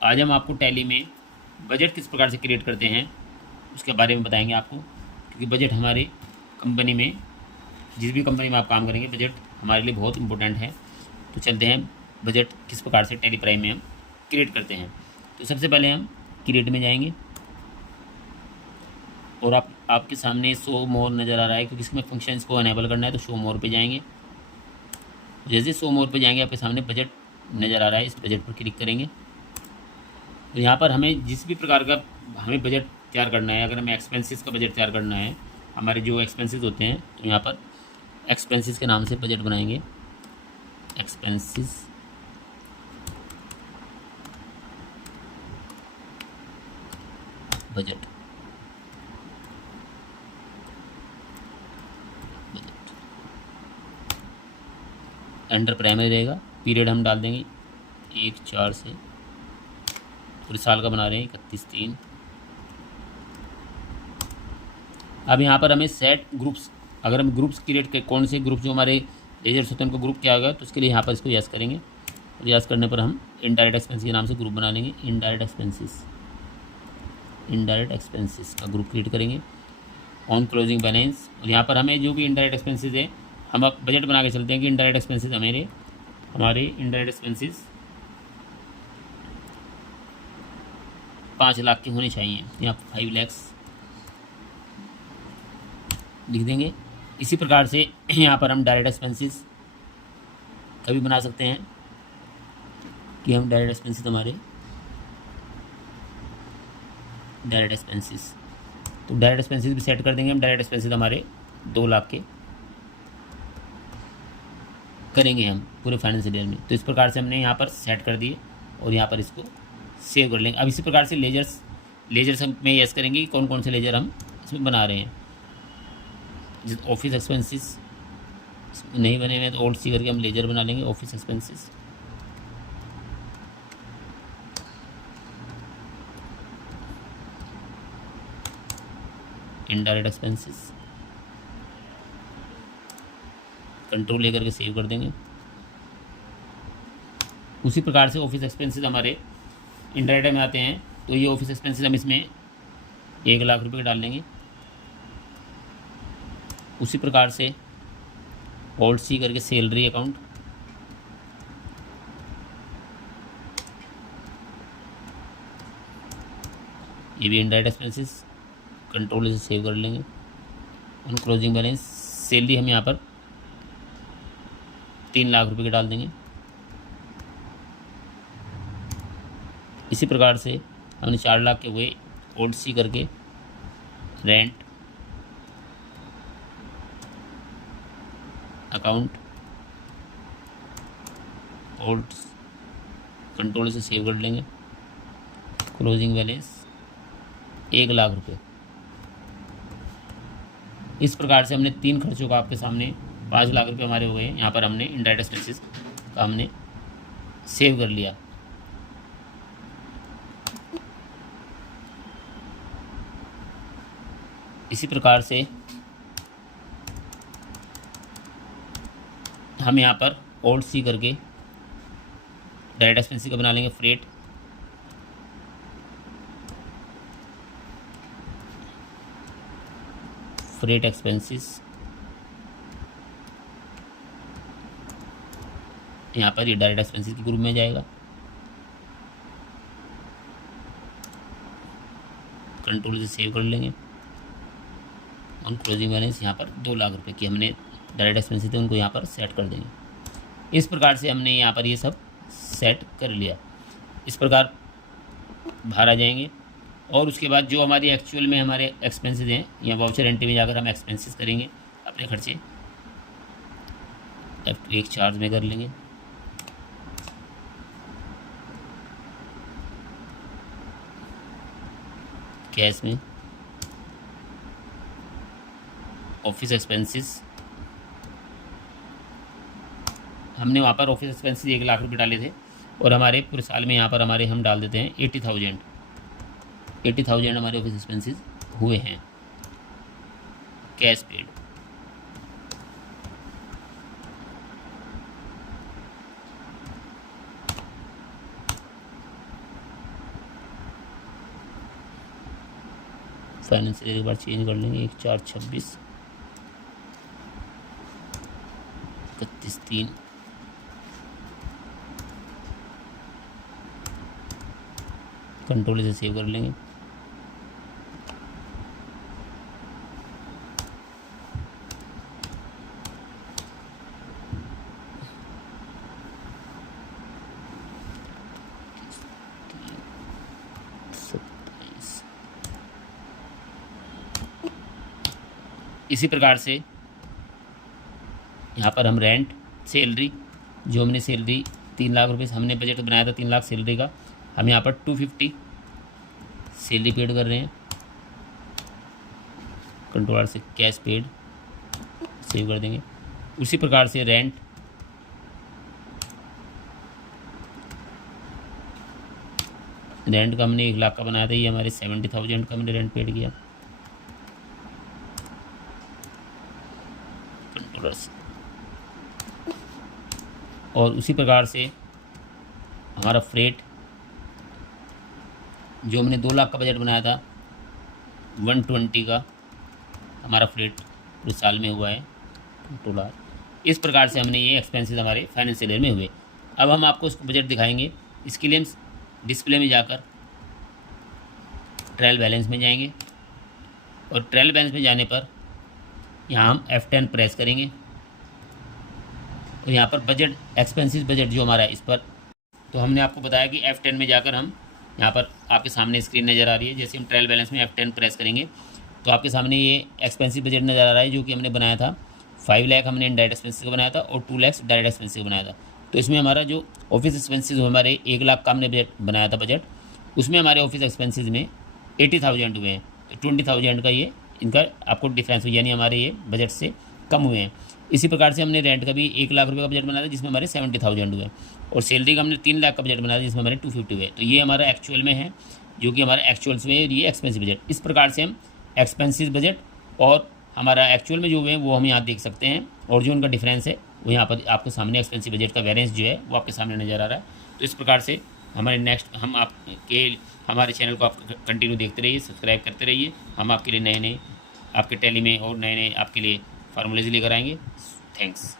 आज हम आपको टैली में बजट किस प्रकार से क्रिएट करते हैं उसके बारे में बताएंगे आपको, क्योंकि बजट हमारे कंपनी में, जिस भी कंपनी में आप काम करेंगे, बजट हमारे लिए बहुत इंपॉर्टेंट है। तो चलते हैं बजट किस प्रकार से टैली प्राइम में हम क्रिएट करते हैं। तो सबसे पहले हम क्रिएट में जाएंगे और आपके सामने शो मोर नज़र आ रहा है, क्योंकि इसमें फंक्शंस को अनेबल करना है। तो शो मोर पे जाएंगे। जैसे शो मोर पे जाएंगे आपके सामने बजट नज़र आ रहा है, इस बजट पर क्लिक करेंगे। तो यहाँ पर हमें जिस भी प्रकार का हमें बजट तैयार करना है, अगर हमें एक्सपेंसेस का बजट तैयार करना है, हमारे जो एक्सपेंसेस होते हैं, तो यहाँ पर एक्सपेंसेस के नाम से बजट बनाएंगे। एक्सपेंसेस बजट, एंटर प्राइमरी रहेगा। पीरियड हम डाल देंगे 1/4 से, पूरे साल का बना रहे हैं 31/3। अब यहाँ पर हमें सेट ग्रुप्स, अगर हम ग्रुप्स क्रिएट कर, कौन से ग्रुप जो हमारे लेजर्स होते हैं उनको ग्रुप किया होगा, तो उसके लिए यहाँ पर इसको यस करेंगे। और यस करने पर हम इनडायरेक्ट एक्सपेंस के नाम से ग्रुप बना लेंगे। इनडायरेक्ट एक्सपेंसेस का ग्रुप क्रिएट करेंगे। ऑन क्लोजिंग बैलेंस, और यहाँ पर हमें जो भी इनडायरेक्ट एक्सपेंसेस है, हम अब बजट बना के चलते हैं कि इनडायरेक्ट एक्सपेंसेस हमारे इनडायरेक्ट एक्सपेंसेस 5 लाख के होने चाहिए। यहाँ 5 लाख लिख देंगे। इसी प्रकार से यहाँ पर हम डायरेक्ट एक्सपेंसेस कभी बना सकते हैं कि हम डायरेक्ट एक्सपेंसेस हमारे डायरेक्ट एक्सपेंसेस, तो डायरेक्ट एक्सपेंसेस भी सेट कर देंगे हम। डायरेक्ट एक्सपेंसेस हमारे 2 लाख के करेंगे हम पूरे फाइनेंशियल ईयर में। तो इस प्रकार से हमने यहाँ पर सेट कर दिए और यहाँ पर इसको सेव कर लेंगे। अब इसी प्रकार से लेजर्स में यस करेंगे कि कौन कौन से लेजर हम इसमें बना रहे हैं। ऑफिस एक्सपेंसेस नहीं बने हुए हैं तो ओल्ड सी करके हम लेजर बना लेंगे। Office expenses, indirect expenses, control लेकर के सेव कर देंगे। उसी प्रकार से ऑफिस एक्सपेंसेस हमारे इनडायरेक्ट में आते हैं, तो ये ऑफिस एक्सपेंसेस हम इसमें 1 लाख रुपए डाल लेंगे। उसी प्रकार से ओल्ड सी करके सैलरी अकाउंट, ये भी इनडायरेक्ट एक्सपेंसेस, कंट्रोल से सेव कर लेंगे। ऑन क्लोजिंग बैलेंस, सैलरी हम यहाँ पर 3 लाख रुपए के डाल देंगे। इसी प्रकार से हमने 4 लाख के हुए, ओल्ड सी करके रेंट अकाउंट, ओल्ड, कंट्रोल से सेव कर लेंगे। क्लोजिंग बैलेंस 1 लाख रुपए। इस प्रकार से हमने 3 खर्चों का आपके सामने 5 लाख रुपए हमारे हुए हैं। यहाँ पर हमने इनडायरेक्ट एक्सपेंसेस का हमने सेव कर लिया। इसी प्रकार से हम यहाँ पर ओल्ड सी करके डायरेक्ट एक्सपेंसेस का बना लेंगे। फ्रेट एक्सपेंसेस, यहाँ पर ये डायरेक्ट एक्सपेंसेस के ग्रुप में जाएगा। कंट्रोल से सेव कर लेंगे। ऑन क्लोजिंग बैलेंस यहाँ पर 2 लाख रुपए की हमने डायरेक्ट एक्सपेंसेस थे, उनको यहाँ पर सेट कर देंगे। इस प्रकार से हमने यहाँ पर ये सब सेट कर लिया। इस प्रकार बाहर आ जाएंगे और उसके बाद जो हमारी एक्चुअल में हमारे एक्सपेंसेस हैं, या वाउचर एंट्री में जाकर हम एक्सपेंसेस करेंगे अपने खर्चे। F2 एक चार्ज में कर लेंगे। कैश में ऑफिस एक्सपेंसेस, हमने वहाँ पर ऑफिस एक्सपेंसेस 1 लाख रुपए डाले थे और हमारे पूरे साल में यहाँ पर हमारे हम डाल देते हैं 80,000 हमारे ऑफिस एक्सपेंसेस हुए हैं कैश पेड। फाइनेंशियल एक बार चेंज कर लेंगे, 1/4/26, 31/3, कंट्रोल से सेव कर लेंगे। इसी प्रकार से यहाँ पर हम रेंट, सैलरी, जो हमने सैलरी 3 लाख रुपये हमने बजट बनाया था 3 लाख सैलरी का, हम यहाँ पर 250 सैलरी पेड कर रहे हैं। कंट्रोलर से कैश पेड सेव कर देंगे। उसी प्रकार से रेंट, का हमने 1 लाख का बनाया था, ये हमारे 70,000 का हमने रेंट पेड किया। कंट्रोलर से, और उसी प्रकार से हमारा फ्रेट, जो हमने 2 लाख का बजट बनाया था, 120 का हमारा फ्रेट पूरे साल में हुआ है $2 इस प्रकार से हमने ये एक्सपेंसेस हमारे फाइनेंशियल ईयर में हुए। अब हम आपको उसको बजट दिखाएंगे। इसके लिए हम डिस्प्ले में जाकर ट्रायल बैलेंस में जाएंगे, और ट्रायल बैलेंस में जाने पर यहाँ हम F10 प्रेस करेंगे, और यहाँ पर बजट एक्सपेंसेस बजट जो हमारा है इस पर, तो हमने आपको बताया कि F10 में जाकर हम यहाँ पर आपके सामने स्क्रीन नज़र आ रही है। जैसे हम ट्रायल बैलेंस में F10 प्रेस करेंगे तो आपके सामने ये एक्सपेंसिव बजट नज़र आ रहा है, जो कि हमने बनाया था 5 लाख हमने इनडायरेक्ट एक्सपेंसिव का बनाया था, और 2 लाख डायरेक्ट एक्सपेंसिव का बनाया था। तो इसमें हमारा जो ऑफिस एक्सपेंसिव हमारे 1 लाख का हमने बजट बनाया था बजट, उसमें हमारे ऑफिस एक्सपेंसिव में 80,000 हुए हैं। तो 20,000 का ये इनका आपको डिफरेंस हुआ, यानी हमारे ये बजट से कम हुए हैं। इसी प्रकार से हमने रेंट का भी 1 लाख रुपये का बजट बनाया था, जिसमें हमारे 70,000 हुए, और सैलरी का हमने 3 लाख का बजट बनाया था, जिसमें हमारे 250 हुए। तो ये हमारा एक्चुअल में है, जो कि हमारा एक्चुअल्स में है, ये एक्सपेंसिव बजट। इस प्रकार से हम एक्सपेंसिव बजट और हमारा एक्चुअल में जो हुए हैं वो हम यहाँ देख सकते हैं, और जो उनका डिफरेंस है वो यहाँ पर आपको सामने एक्सपेंसिव बजट का वेरिएंस जो है वो आपके सामने नज़र आ रहा है। तो इस प्रकार से हमारे नेक्स्ट हम आपके हमारे चैनल को आप कंटिन्यू देखते रहिए, सब्सक्राइब करते रहिए। हम आपके लिए नए नए आपके टैली में और नए नए आपके लिए फार्मूलेज लेकर आएंगे। थैंक्स।